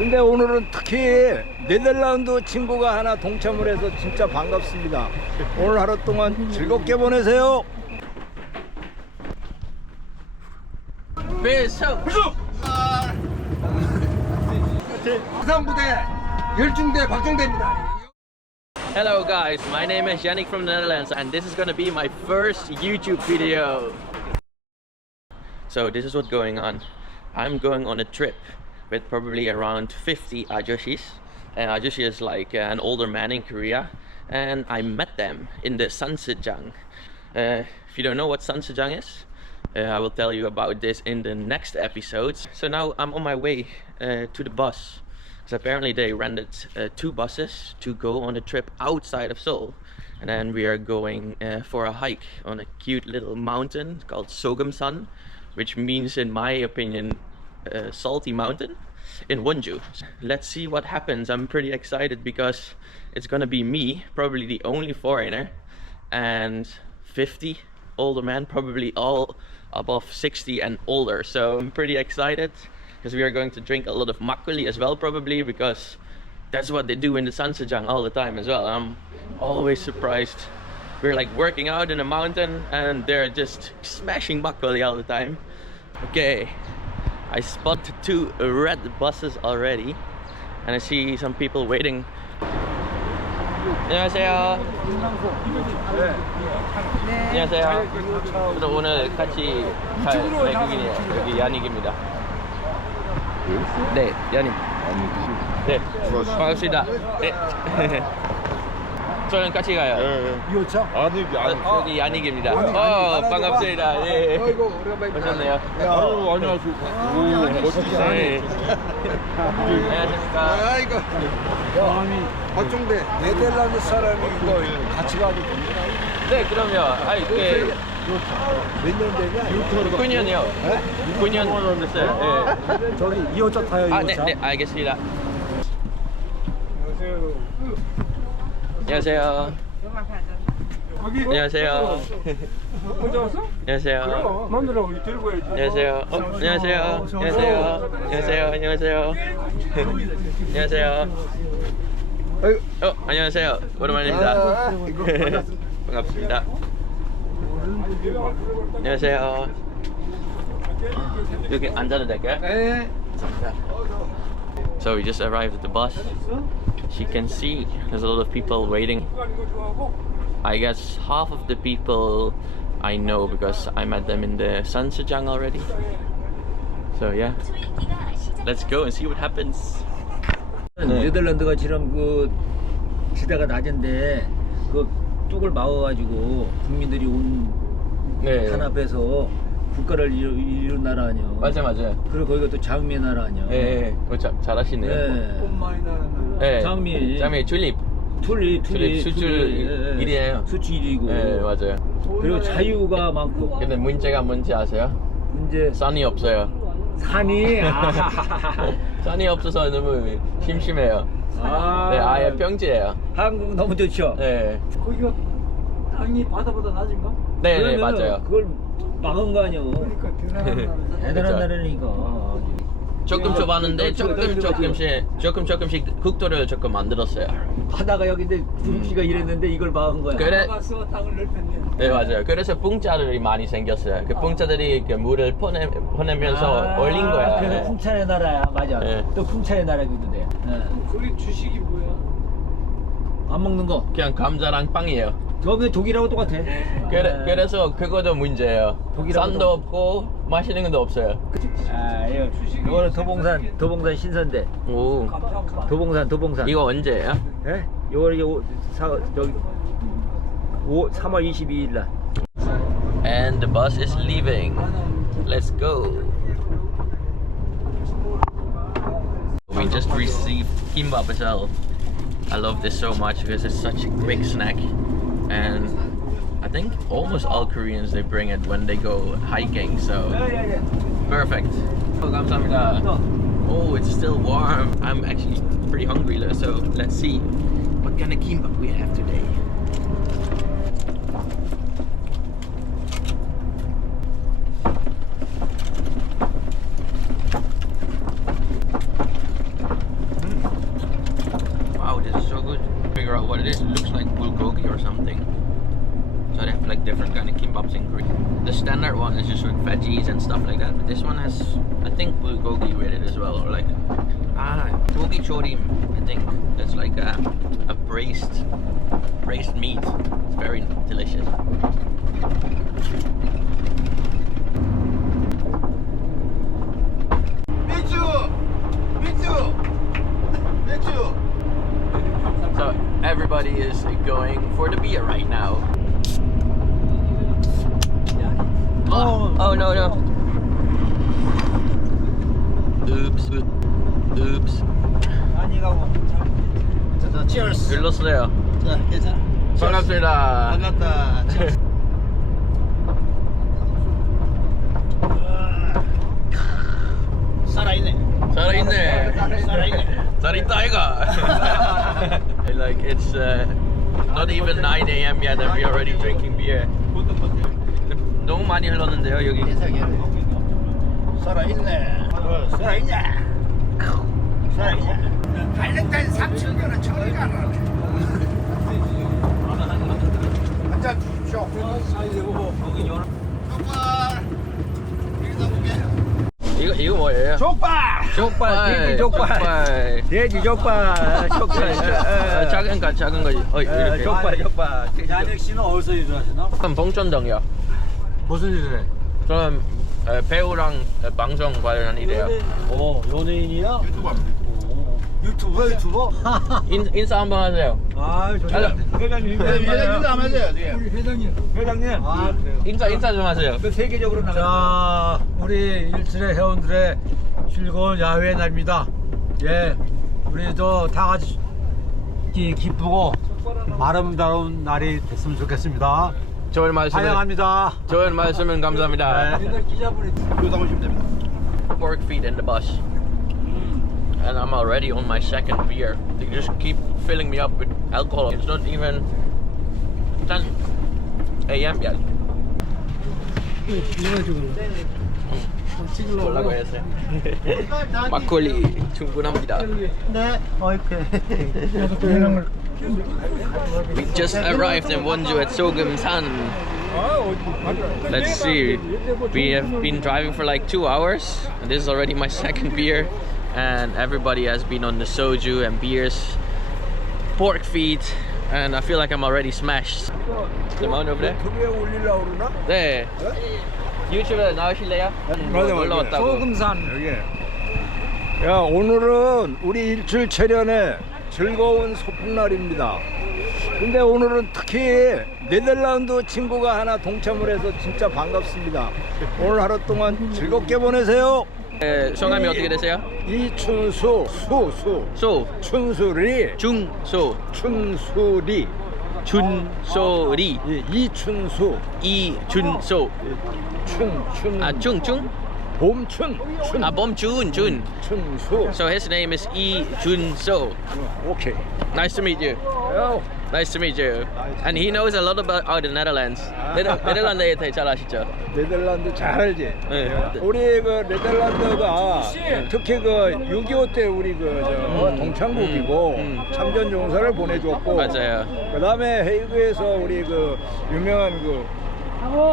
근데 오늘은 특히 네덜란드 친구가 하나 동참을 해서 진짜 반갑습니다. 오늘 하루 동안 즐겁게 보내세요. 배석 부산부대 열중대 박종대입니다. Hello guys, my name is Yanick from the Netherlands and this is gonna be my first YouTube video. So this is what's going on. I'm going on a trip with probably around 50 ajossies. And ajossie is like an older man in Korea, and I met them in the Sogeumsan. If you don't know what Sogeumsan is, I will tell you about this in the next episodes. So now I'm on my way to the bus. So apparently they rented 2 buses to go on a trip outside of Seoul, and then we are going for a hike on a cute little mountain called Sogeumsan, which means, in my opinion, salty mountain in Wonju. Let's see what happens. I'm pretty excited because it's gonna be me, probably the only foreigner, and 50 older men, probably all above 60 and older. So I'm pretty excited because we are going to drink a lot of makgeolli as well, probably, because that's what they do in the Sogeumsan all the time as well. I'm always surprised. We're like working out in a mountain and they're just smashing makgeolli all the time. Okay, I spotted 2 red buses already and I see some people waiting. 안녕하세요. 안녕하세요. 저도 오늘 같이 갈 외국인이에요. 여기 야닉입니다. 네, 야닉. 네, 반갑습니다. 네. 저는 같이 가요. 이호차? 아니 여기 야닉입니다. 반갑습니다. 예. 오셨네요. 안녕하세요. 네. 안녕하십니까. 아이고. 아니 박종대. 네덜란드 사람이 이거 같이 가도 됩니다. 네, 그럼요. 아이, 그 몇년 되냐? 9년이요. 9년 됐어요. 네. 저기 이호차 타요. 이호차. 네, 네, 알겠습니다. 안녕하세요. 안녕하세요. 혼자 왔어? 안녕하세요. 마누라 우리 들고 와야지. 안녕하세요. 안녕하세요. 안녕하세요. 안녕하세요. 안녕하세요. 안녕하세요. 안녕하세요. 오랜만입니다. 반갑습니다. 안녕하세요. 여기 앉아도 될까요? 네. So we just arrived at the bus. As you can see, there's a lot of people waiting. I guess half of the people I know because I met them in the Sogeumsan already. So yeah, let's go and see what happens. 네덜란드가 지금 그 지대가 낮은데 그 뚝을 막아가지고 국민들이 온 탄압해서 국가를 이룬 나라 아니야. 맞아요. 그리고 거기가 또 장미의 나라 아니야. 네, 잘하시네요. 네. 꽃 많이 나는 네, 장미 튤립 수출 1위에요. 수출 1위고. 네, 맞아요. 그리고 자유가 많고. 근데 문제가 뭔지 아세요? 문제 산이 없어요. 산이 산이 없어서 너무 심심해요. 네, 아예 평지예요. 한국 너무 좋죠. 네, 거기가 땅이 바다보다 낮은가? 네, 그러면 맞아요. 그걸 막은 거 아니야. 그러니까 대단한 나라. 대단한 나라니까. 조금 좁았는데 조금씩 국도를 조금 만들었어요. 바다가 여기인데 구름씨가 이랬는데 이걸 막은 거야. 그래. 가서 땅을 넓혔네. 네, 맞아요. 그래서 풍차들이 많이 생겼어요. 그 풍차들이 그 물을 보내면서 올린 거야. 그래서 네. 풍차의 나라야. 맞아. 네. 또 풍차의 나라기도 돼. 거기 주식이 뭐야? 안 먹는 거. 그냥 감자랑 빵이에요. 저기 독일하고 똑같아. 그래서 그것도 문제예요. 독일하고 산도 없고 맛있는 것도 없어요. 이거는 도봉산 신선대. 오, 도봉산. 이거 언제예요? 예? 이거 저기 3월 22일 날. And the bus is leaving. Let's go. We just received kimbap as well. I love this so much because it's such a quick snack, and I think almost all Koreans they bring it when they go hiking. So perfect. 감사합니다. Oh, it's still warm. I'm actually pretty hungry, so let's see what kind of kimbap we have today. cheese and stuff like that. But this one has, I think, bulgogi with it as well, or like gogi chorim. I think that's like a braised meat. It's very delicious. So everybody is going for the beer right now. Oh no. Oops. Cheers. 눌렀어요. 자, 괜찮아. 반갑습니다. 반갑다. 살아있네. 살아있다 아이가. Like it's not even 9 a.m. yet and we're already drinking beer. 너무 많이 흘렀는데요 여기. 살아있네. 살아있냐? 발령된 3층에는 처리가 안 하네. 한잔 주십시오. 이거 뭐예요? 족발! 돼지 족발. 돼지 족발. 작은 거지. 이렇게. 족발. 야닉 씨는 어디서 일을 하시나? 저는 봉천동이요. 무슨 일을 해? 저는 배우랑 방송 관련한 일이에요. 연예인이야? 유튜버? 인사 한번 하세요. 아, 회장님 한번 하세요. 우리 회장님. 회장님. 인사 좀 하세요. 세계적으로 나가. 자, 우리 일출의 회원들의 즐거운 야외 날입니다. 예, 우리 다 같이 기쁘고 아름다운 날이 됐으면 좋겠습니다. 좋은 환영합니다. 좋은 말씀은 감사합니다. 이거 담으시면 됩니다. Pork feet in the bus. And I'm already on my second beer. They just keep filling me up with alcohol. It's not even 10 a.m. yet. 뭐라고 했어요? 막걸리 충분합니다. 네, We just arrived in Wonju at Sogeumsan. Let's see. We have been driving for like 2 hours, and this is already my second beer. And everybody has been on the soju and beers, pork feet, and I feel like I'm already smashed. The man over there? 유튜브에 올리려고 그러나? 네. 유튜브에 나오실래요? 놀러 왔다고. 소금산. 여기. 야, 오늘은 우리 일출 철연의 즐거운 소풍날입니다. 근데 오늘은 특히 네덜란드 친구가 하나 동참을 해서 진짜 반갑습니다. 오늘 하루 동안 즐겁게 보내세요. 성함이 어떻게 되세요? 이춘수, 소, 춘수리, 중소, 춘수리, 준소리, 이춘수, 이준소. 충? 봄춘, 봄준. 춘수. So his name is 이준소. 오케이. Nice to meet you. Nice to meet you. And he knows a lot about the Netherlands. 네덜란드에 대해 잘 아시죠? 네덜란드 잘 알지? 네. 우리 그 네덜란드가 특히 그 6.25 때 우리 동창국이고 참전 용사를 보내줬고, 맞아요. 그다음에 헤이그에서 우리 그 유명한 그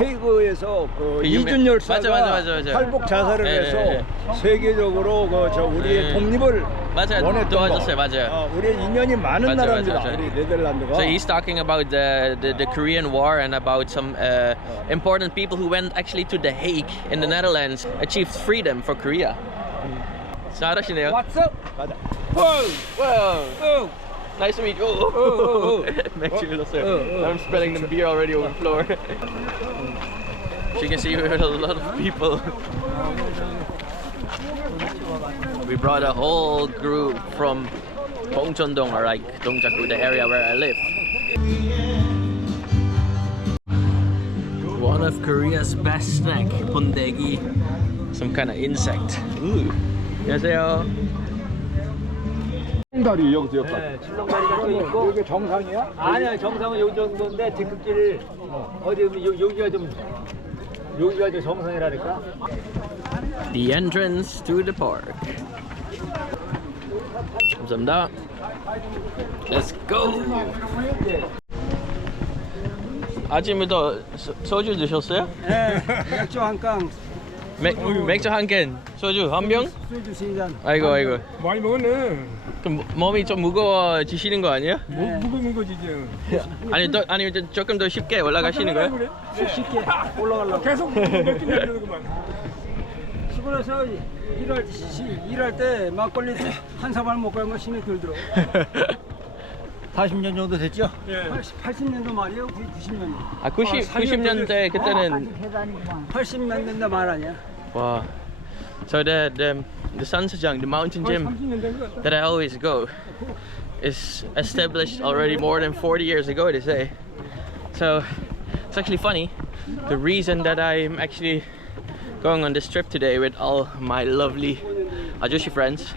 헤이그에서 그 이준 열사가 맞아. 탈북 자살을 네, 해서 네. 세계적으로 우리의 독립을 맞아요. 원했던 도와줬어요. 거. 맞아요. 우리의 인연이 많은 맞아요, 나라입니다. 맞아요. 우리 네덜란드가. So he's talking about the Korean War and about some important people who went actually to The Hague in the Netherlands, achieved freedom for Korea. 잘하시네요. What's up? 가자. Whoa. Nice to meet you. 맥주 흘렀어요. I'm spilling the beer already over the floor. As you can see, we have a lot of people. We brought a whole group from Bongcheon-dong, or like Dongjaku, the area where I live. One of Korea's best snack, bondegi, some kind of insect. Ooh. 안녕하세요. 다리 여기까지. 네, 출렁다리가 또 있고. 여기 정상이야? 아니야, 정상은 요 정도인데 뒤끝길 여기가 좀 정상이라니까. The entrance to the park. 감사합니다. Let's go. 아침부터 소주 드셨어요? 네, 맥주 한 깡 맥주 한 캔, 소주 한 병? 소주 3잔. 아이고. 많이 먹었네. 그럼 몸이 좀 무거워지시는 거 아니에요? 무거운 거지 이제. 아니 조금 더 쉽게 올라가시는 거예요? 그래? 쉽게 올라가려고. 계속 몇斤 내려오구만. 시골에서 일할 때 막걸리 한 사발 먹고 하면 힘이 들더라고. 40년 정도 됐죠? 예. 80년도 말이에요? 90년도. 아 90년대 그때는 80년 된다 말 아니야? wow. So the Sansajang, the mountain gym 30년 된 것 같다. that I always go is established already more than 40 years ago, they say. So it's actually funny. The reason that I'm actually going on this trip today with all my lovely ajossie friends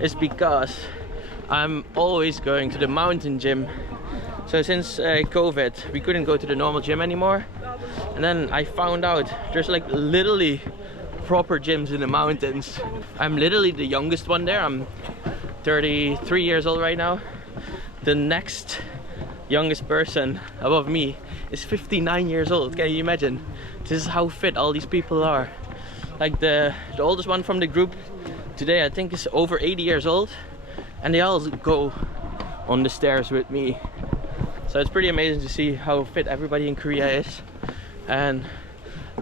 is because I'm always going to the mountain gym. So since COVID, we couldn't go to the normal gym anymore. And then I found out there's like literally proper gyms in the mountains. I'm literally the youngest one there. I'm 33 years old right now. The next youngest person above me is 59 years old. Can you imagine? This is how fit all these people are. Like the oldest one from the group today, I think, is over 80 years old. And they all go on the stairs with me. So it's pretty amazing to see how fit everybody in Korea is. And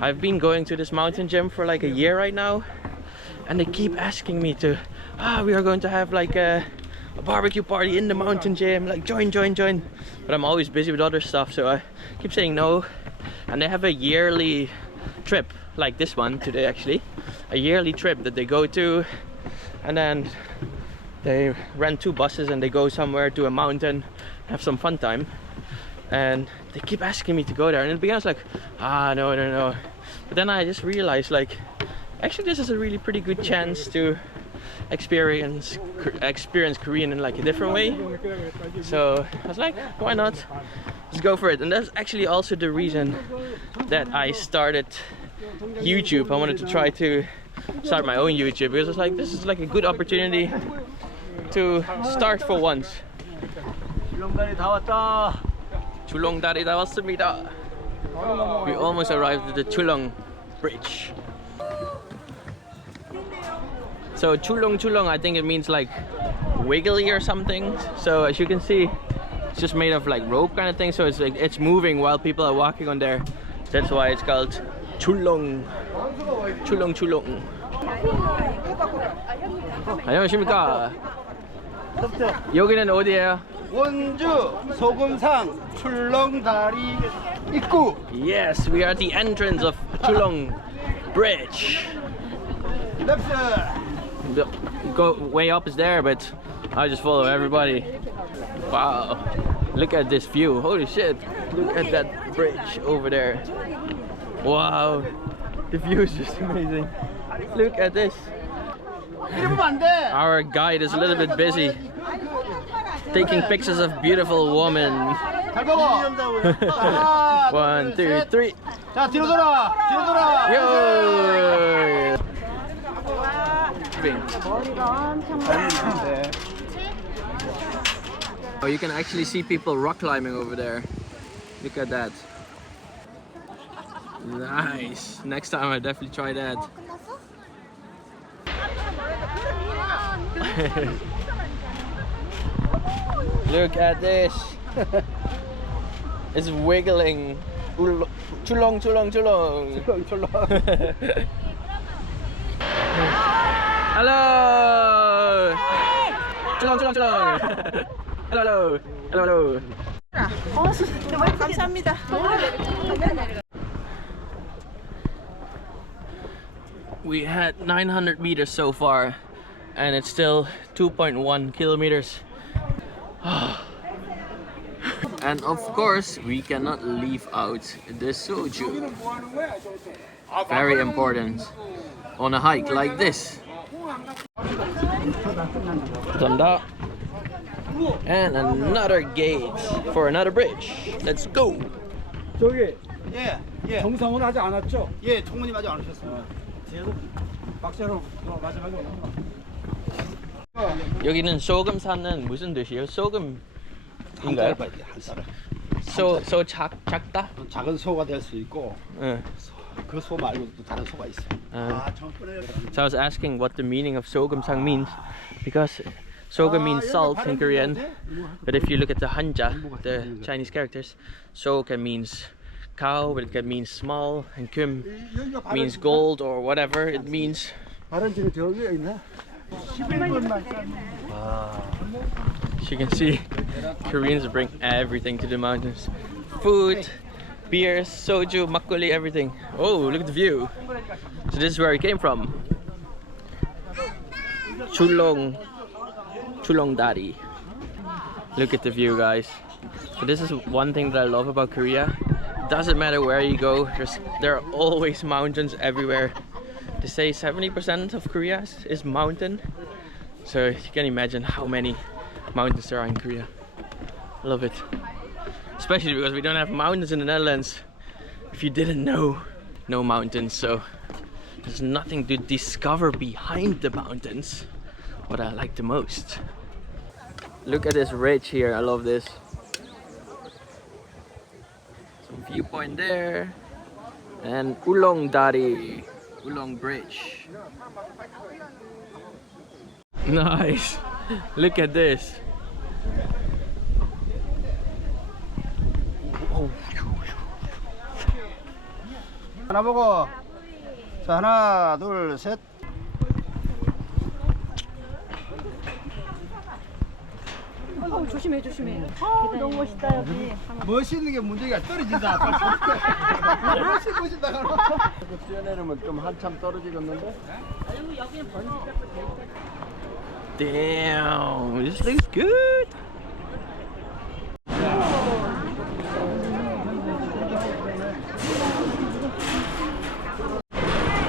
I've been going to this mountain gym for like a year right now, and they keep asking me to, we are going to have like a barbecue party in the mountain gym, like join. But I'm always busy with other stuff, so I keep saying no. And they have a yearly trip, like this one today actually, a yearly trip that they go to, and then they rent 2 buses and they go somewhere to a mountain, have some fun time. And they keep asking me to go there, and in the beginning I was like, no. But then I just realized, like, actually this is a really pretty good chance to experience Korean in like a different way. So I was like, why not? Let's go for it. And that's actually also the reason that I started YouTube. I wanted to try to start my own YouTube because it's like, this is like a good opportunity to start for once. 줄렁다리 다 왔다. 줄렁다리 다 왔습니다. We almost arrived at the Chulong Bridge. So chulong, I think it means like wiggly or something. So as you can see, it's just made of like rope kind of thing. So it's like it's moving while people are walking on there. That's why it's called chulong. 안녕하십니까? 여기는 어디예요? 원주 소금산 출렁다리 입구. Yes, we are at the entrance of Chulong Bridge. 랩스. The go way up is there, but I just follow everybody. Wow, look at this view. Holy shit, look at that bridge over there. Wow, the view is just amazing. Look at this. Our guide is a little bit busy taking pictures of beautiful women. 1, 2, 3. 자, 뒤로 돌아. Yo! Oh, you can actually see people rock climbing over there. Look at that. Nice. Next time I'll definitely try that. Look at this. It's wiggling. Chulong. Hello. Chulong. Hello. 감사합니다. We had 900 meters so far, and it's still 2.1 kilometers. And of course, we cannot leave out the soju. Very important on a hike like this. And another gate for another bridge. Let's go. 저기 예. 정상으로 하지 않았죠? 예, 총무님 아직 안 오셨습니다. 뒤에서 박자로 마지막에 오는 거. 여기는 소금산은 무슨 뜻이에요? 소금인가요? 한 쌀. 작다? 작은 소가 될 수 있고 응. 그 소 말고 또 다른 소가 있어. So I was asking what the meaning of Sogeumsan means, because Soga means salt in Korean, but if you look at the Hanja, the Chinese characters, Soga means cow, but it can mean small, and Kum means gold or whatever it means. 다른 집에 저기 있나? 11분만 As you can see, Koreans bring everything to the mountains. Food, beers, soju, makgeolli, everything. Oh, look at the view. So this is where we came from. Chulongdari. Look at the view, guys. So this is one thing that I love about Korea. It doesn't matter where you go, there are always mountains everywhere. They say 70% of Korea is mountain. So you can imagine how many mountains there are in Korea. I love it. Especially because we don't have mountains in the Netherlands. If you didn't know, no mountains, so there's nothing to discover behind the mountains. What I like the most. Look at this ridge here, I love this. Some viewpoint there. And Ulongdari, Ulong Bridge. Nice. Look at this. 하나 보고. 자, 하나, 둘, 셋. 조심해 조심해. 너무 멋있다 여기. 멋있는 게 문제가 떨어진다. 멋있다. 뛰어내리면 좀 한참 떨어지겠는데? Damn, this looks good.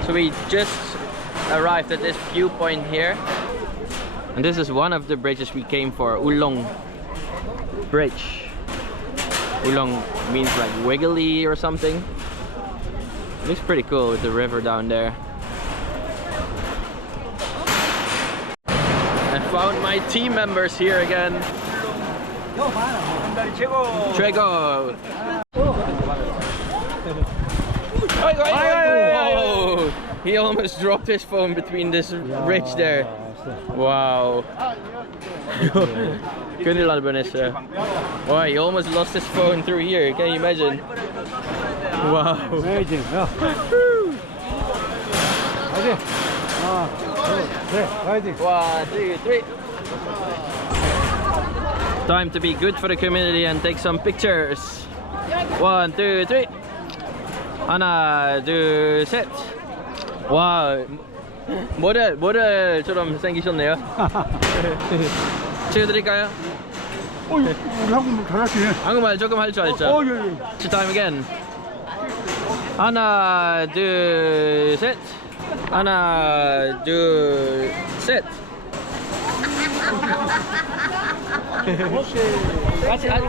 So we just arrived at this viewpoint here, and this is one of the bridges we came for, Ulong Bridge. Ulong means like wiggly or something. It looks pretty cool with the river down there. I found my team members here again. 최고. Oh, he almost dropped his phone between this ridge there. Wow. 큰일 날 뻔했어요. Wow, he almost lost his phone through here. Can you imagine? Wow. Amazing. 야. 화이팅. 하나, 둘, 셋, 화이팅. 1, 2, 3. Time to be good for the community and take some pictures. 1, 2, 3. 하나, 둘, 셋. 와, 모델처럼 생기셨네요. 찍어드릴까요? 우리 한국말 잘하시네. 한국말 조금 할 줄 알죠? 예. Time again. 하나, 둘, 셋. 하나, 둘, 셋.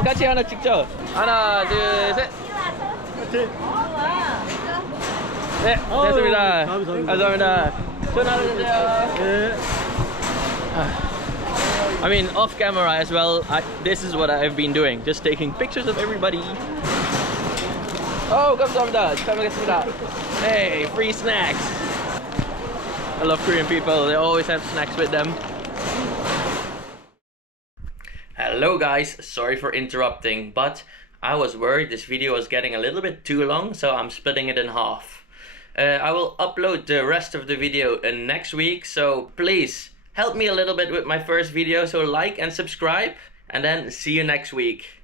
같이 하나 찍죠. 하나, 둘, 셋. 네, 됐습니다. 감사합니다. 전화주세요. I mean, off camera as well, this is what I've been doing. Just taking pictures of everybody. Oh, 감사합니다. 잘 먹겠습니다. Hey, free snacks. I love Korean people. They always have snacks with them. Hello guys, sorry for interrupting, but I was worried this video was getting a little bit too long, so I'm splitting it in half. I will upload the rest of the video next week, so please help me a little bit with my first video, so like and subscribe, and then see you next week.